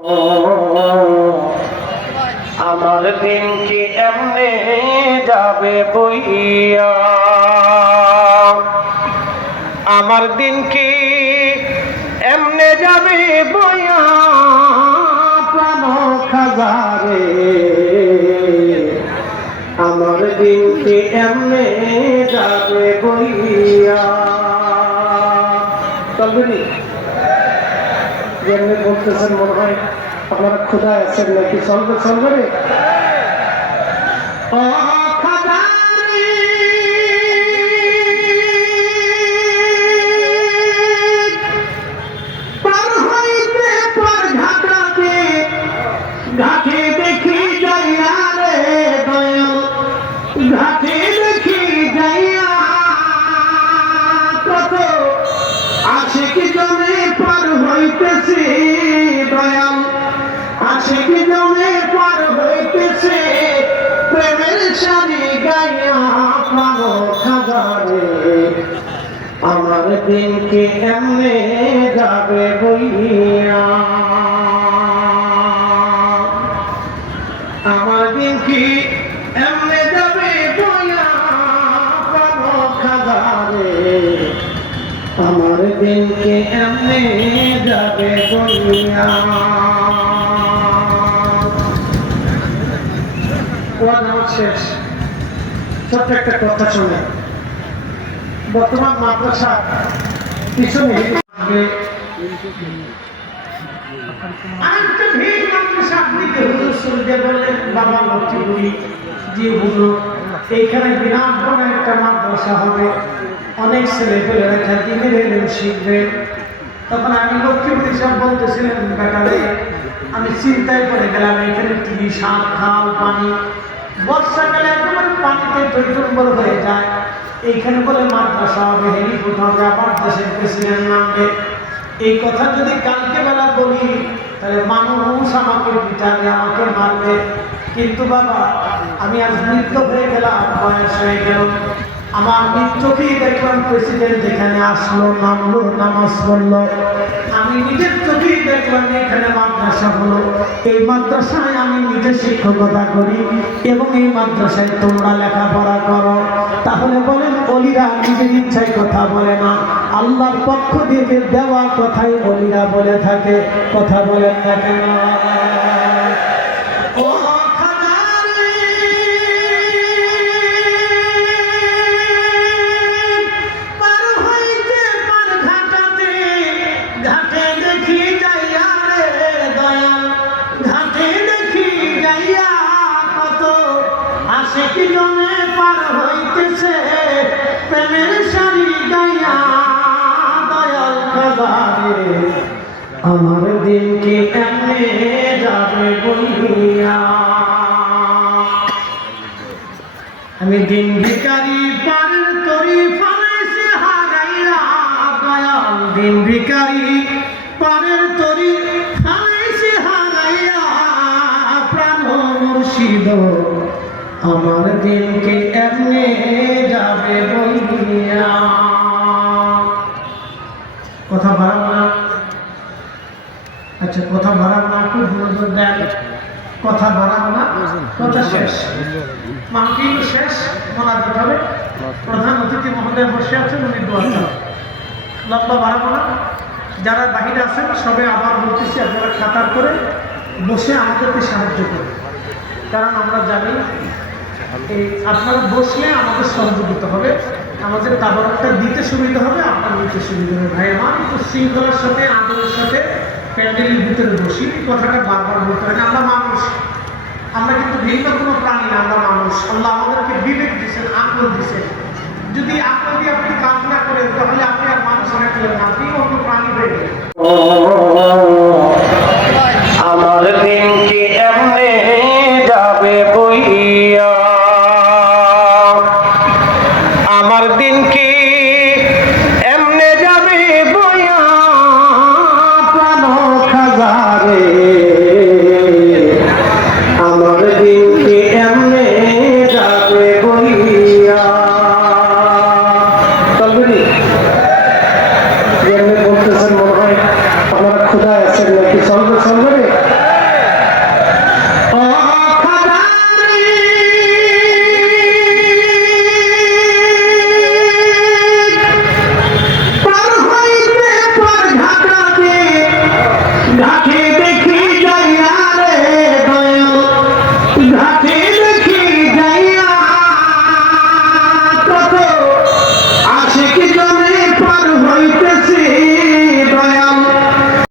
আমার দিন কি এমনি যাবে বইয়া, আমার দিন কি এমনে যাবে বইয়া, প্রাণ খাজারে আমার দিন কি এমনে যাবে বইয়া। চলবেনি যেমনি বলতেছেন মনে হয় আপনারা ক্ষুধায় আছেন নাকি? চলবে চলবে রে। ঘাটে দেখি যাইয়া রে দয়াল, ঘাটে দেখি যাইয়া কত আশিক জনে পার হইতেছে দয়াল, আশিক জনে পার হইতেছে প্রেমের শাড়ি গাইয়া প্রাণ খাজারে আমার দিন কি এমনে যাবে বইয়া, আমার দিন কি এমনে যাবে বইয়া প্রাণ খাজারে আমার দিন কি এমনে যাবে বইয়া। শেষ ছোট্ট একটা কথা শুনে, বর্তমান মাদ্রাসা পিছনে এইখানে বিরাট একটা মাদ্রাসা হবে, অনেক ছেলে পেলেরা দিনের এলেম শিখবে। তখন আমি লক্ষ্মীপতি সব বলতেছিলেন বেটারে, আমি চিন্তায় করে গেলাম এখানে কি শাক খাল পানি, বর্ষাকালে একেবারে পানিতে টইটুম্বর হয়ে যায়। এইখানে বলে মাদ্রাসা হবে, হেলিকপ্টার হবে, আবার দেশের প্রেসিডেন্ট নামবে। এই কথা যদি কালকে বেলা বলি তাহলে মানুষ আমাকে পিটাবে, আমাকে মারবে। কিন্তু বাবা আমি আজ মৃত্যু হয়ে গেলাম, বয়স হয়ে গেল, আমার চোখেই দেখলাম প্রেসিডেন্ট যেখানে আসলো, নামলো, নামাজ পড়লো, আমি নিজের চোখেই দেখলাম এখানে মাদ্রাসা হলো। এই মাদ্রাসায় আমি নিজে শিক্ষকতা করি এবং এই মাদ্রাসায় তোমরা লেখাপড়া করো। তাহলে বলেন অলিরা নিজের ইচ্ছায় কথা বলে না, আল্লাহর পক্ষ থেকে দেওয়া কথাই অলিরা বলে থাকে। কথা বলেন না কেন? পার হইতেছে প্রেমের শাড়ি গাইয়া দয়াল খাজারে আমার দিন কি এমনে যাবে বইয়া। আমি দিন ভিখারি পারের তরি ফালাইছি হারাইয়া দয়াল, দিন ভিখারি পারের তরি ফালাইছি হারাইয়া প্রাণ মুর্শিদ আমার দিন কি এমনে যাবে বইয়া। কথা বাড়াবো না, আচ্ছা কথা বাড়াবো না, খুব মনোযোগ দেন, কথা বাড়াবো না, কথা শেষ, মাহফিল শেষ, মোনাজাত হবে। প্রধান অতিথি মহোদয় বসে আছেন, উনি দোয়া করবেন। লম্বা বাড়াবো না, যারা বাহিরে আছেন সবে আবার বলতেছি আপনারা খাতার করে বসে আমাদেরকে সাহায্য করুন, কারণ আমরা জানি এই আপনারা বসলে আমাদের সহযোগিতা হবে, আমাদের তাবারকটা দিতে সুবিধা হবে, আপনার নিতে সুবিধা হবে। ভাই আমার একটু শৃঙ্খলার সাথে আদরের সাথে প্যান্ডেলের ভিতরে বসি, কথাটা বারবার বলতে হয় না। আমরা মানুষ, আমরা কিন্তু ভিন্ন কোনো প্রাণী না, আমরা মানুষ। আল্লাহ আমাদেরকে বিবেক দিচ্ছেন, আকল দিচ্ছেন। যদি আকল দিয়ে আপনি কাজ না করেন তাহলে আপনি আর মানুষ রাখলেন না, আপনি অন্য প্রাণী হয়ে গেলেন।